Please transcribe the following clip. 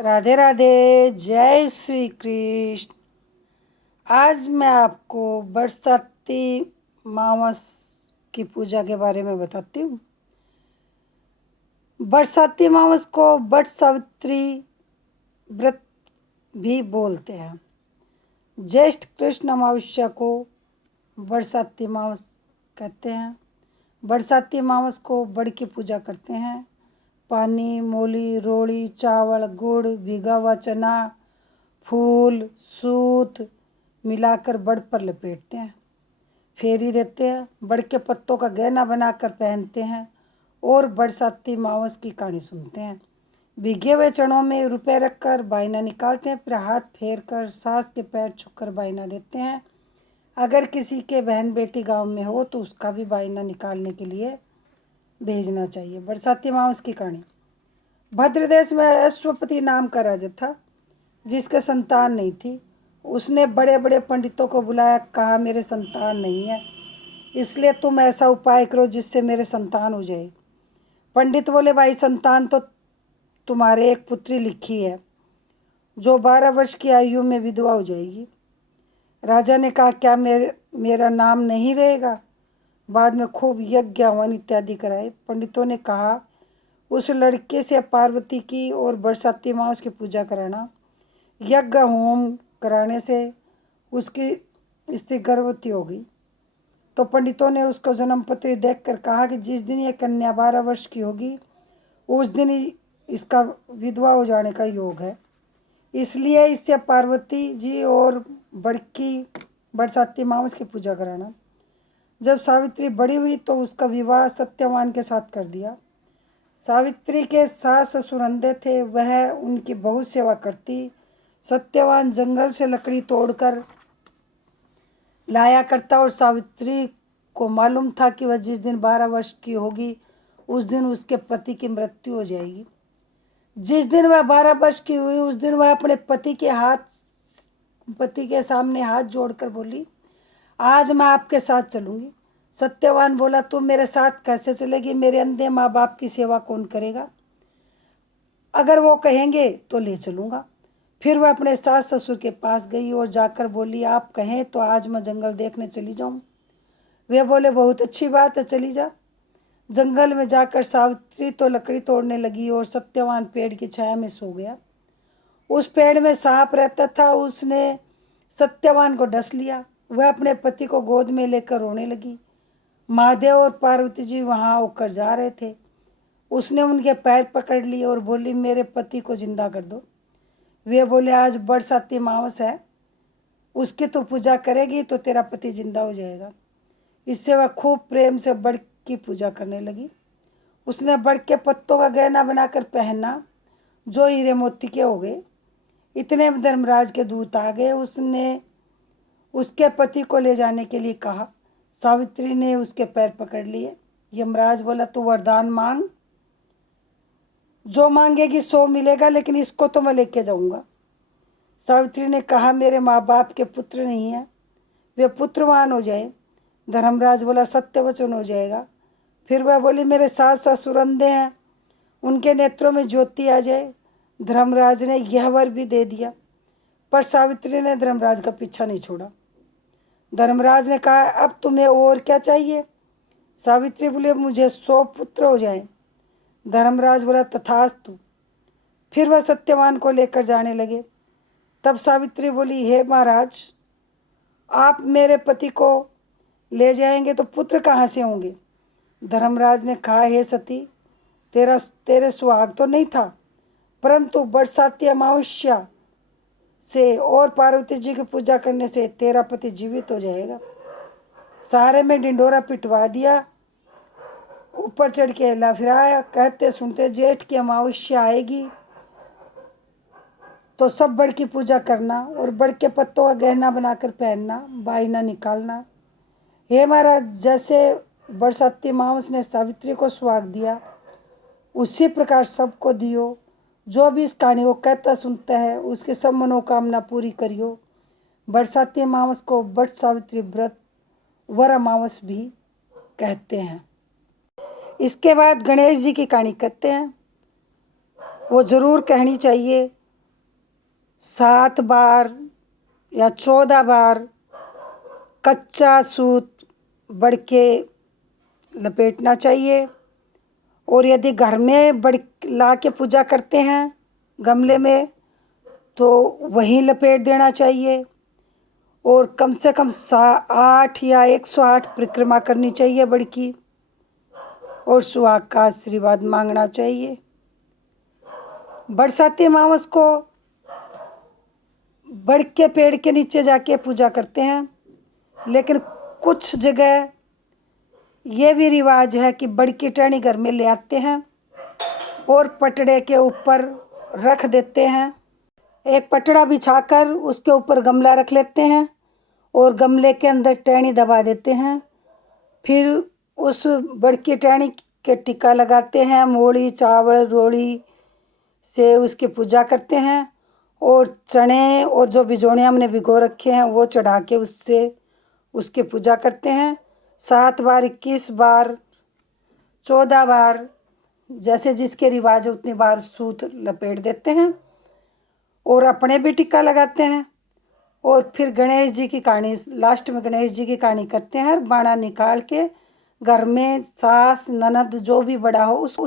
राधे राधे, जय श्री कृष्ण। आज मैं आपको बरसाती मावस की पूजा के बारे में बताती हूँ। बरसाती मावस को बट सावित्री व्रत भी बोलते हैं। ज्येष्ठ कृष्ण अमावस्या को बरसाती मावस कहते हैं। बरसाती मावस को बड़ की पूजा करते हैं। पानी, मूली, रोड़ी, चावल, गुड़, भीगा हुआ चना, फूल, सूत मिलाकर बड़ पर लपेटते हैं, फेरी देते हैं, बड़ के पत्तों का गहना बनाकर पहनते हैं और बरसाती मावस की कहानी सुनते हैं। भीगे हुए चनों में रुपए रखकर बायना निकालते हैं, फिर हाथ फेर कर सास के पैर छूकर बायना देते हैं। अगर किसी के बहन बेटी गांव में हो तो उसका भी बायना निकालने के लिए भेजना चाहिए। बरसाती मावस की कहानी। भद्रदेश में अश्वपति नाम का राजा था जिसके संतान नहीं थी। उसने बड़े बड़े पंडितों को बुलाया, कहा मेरे संतान नहीं है, इसलिए तुम ऐसा उपाय करो जिससे मेरे संतान हो जाए। पंडित बोले, भाई संतान तो तुम्हारे एक पुत्री लिखी है जो 12 वर्ष की आयु में विधवा हो जाएगी। राजा ने कहा, क्या मेरा नाम नहीं रहेगा? बाद में खूब यज्ञ हवन इत्यादि कराए। पंडितों ने कहा, उस लड़के से पार्वती की और बरसाती मावस की पूजा कराना। यज्ञ होम कराने से उसकी स्त्री गर्भवती हो गई तो पंडितों ने उसको जन्म पत्री देखकर कहा कि जिस दिन ये कन्या 12 वर्ष की होगी उस दिन ही इसका विधवा हो जाने का योग है, इसलिए इससे पार्वती जी और बड़की बरसाती मावस की पूजा कराना। जब सावित्री बड़ी हुई तो उसका विवाह सत्यवान के साथ कर दिया। सावित्री के सास ससुर अंधे थे, वह उनकी बहुत सेवा करती। सत्यवान जंगल से लकड़ी तोड़कर लाया करता और सावित्री को मालूम था कि वह जिस दिन 12 वर्ष की होगी उस दिन उसके पति की मृत्यु हो जाएगी। जिस दिन वह 12 वर्ष की हुई उस दिन वह अपने पति के सामने हाथ जोड़कर बोली, आज मैं आपके साथ चलूंगी। सत्यवान बोला, तुम मेरे साथ कैसे चलेगी? मेरे अंधे माँ बाप की सेवा कौन करेगा? अगर वो कहेंगे तो ले चलूँगा। फिर वह अपने सास ससुर के पास गई और जाकर बोली, आप कहें तो आज मैं जंगल देखने चली जाऊँ। वे बोले, बहुत अच्छी बात है, चली जा। जंगल में जाकर सावित्री तो लकड़ी तोड़ने लगी और सत्यवान पेड़ की छाया में सो गया। उस पेड़ में सांप रहता था, उसने सत्यवान को डस लिया। वह अपने पति को गोद में लेकर रोने लगी। महादेव और पार्वती जी वहाँ होकर जा रहे थे। उसने उनके पैर पकड़ लिए और बोली, मेरे पति को जिंदा कर दो। वे बोले, आज बरसाती मावस है, उसकी तो पूजा करेगी तो तेरा पति जिंदा हो जाएगा। इससे वह खूब प्रेम से बड़ की पूजा करने लगी। उसने बड़ के पत्तों का गहना बनाकर पहना जो हीरे मोती के हो गए। इतने में धर्मराज के दूत आ गए। उसने उसके पति को ले जाने के लिए कहा। सावित्री ने उसके पैर पकड़ लिए। यमराज बोला, तू वरदान मांग, जो मांगेगी सो मिलेगा, लेकिन इसको तो मैं लेके जाऊंगा। सावित्री ने कहा, मेरे माँ बाप के पुत्र नहीं है, वे पुत्रवान हो जाए। धर्मराज बोला, सत्य वचन हो जाएगा। फिर वह बोली, मेरे सास ससुर अंधे हैं, उनके नेत्रों में ज्योति आ जाए। धर्मराज ने यह वर भी दे दिया, पर सावित्री ने धर्मराज का पीछा नहीं छोड़ा। धर्मराज ने कहा, अब तुम्हें और क्या चाहिए? सावित्री बोले, मुझे 100 पुत्र हो जाए। धर्मराज बोला, तथास्तु। फिर वह सत्यवान को लेकर जाने लगे। तब सावित्री बोली, हे महाराज, आप मेरे पति को ले जाएंगे तो पुत्र कहाँ से होंगे? धर्मराज ने कहा, हे सती, तेरे सुहाग तो नहीं था, परंतु बरसाती अमावस्या से और पार्वती जी की पूजा करने से तेरा पति जीवित हो जाएगा। सारे में डिंडोरा पिटवा दिया, ऊपर चढ़ के हिला फिराया। कहते सुनते जेठ की अमावस्या आएगी तो सब बड़ की पूजा करना और बड़ के पत्तों का गहना बनाकर पहनना, बायना निकालना। हे महाराज, जैसे बरसाती मावस ने सावित्री को सुहाग दिया उसी प्रकार सबको दियो। जो भी इस कहानी को कहता सुनता है उसकी सब मनोकामना पूरी करियो। बरसाती मावस को बट सावित्री व्रत वर अमावस भी कहते हैं। इसके बाद गणेश जी की कहानी कहते हैं, वो ज़रूर कहनी चाहिए। 7 बार या 14 बार कच्चा सूत बड़ के लपेटना चाहिए। और यदि घर में बड़ ला के पूजा करते हैं गमले में तो वहीं लपेट देना चाहिए। और कम से कम 8 या 108 परिक्रमा करनी चाहिए बड़ की। और सुहाग का आशीर्वाद मांगना चाहिए। बरसाती अमावस को बड़ के पेड़ के नीचे जाके पूजा करते हैं, लेकिन कुछ जगह ये भी रिवाज है कि बड़ की टहनी घर में ले आते हैं और पटड़े के ऊपर रख देते हैं। एक पटड़ा बिछाकर उसके ऊपर गमला रख लेते हैं और गमले के अंदर टहनी दबा देते हैं। फिर उस बड़ की टहनी के टिक्का लगाते हैं, मूली चावल रोड़ी से उसकी पूजा करते हैं। और चने और जो बिजोड़े हमने भिगो रखे हैं वो चढ़ा के उससे उसकी पूजा करते हैं। 7 बार 21 बार 14 बार जैसे जिसके रिवाज है उतनी बार सूत लपेट देते हैं और अपने भी टिक्का लगाते हैं। और फिर गणेश जी की कहानी, लास्ट में गणेश जी की कहानी करते हैं। बाणा निकाल के घर में सास ननद जो भी बड़ा हो उस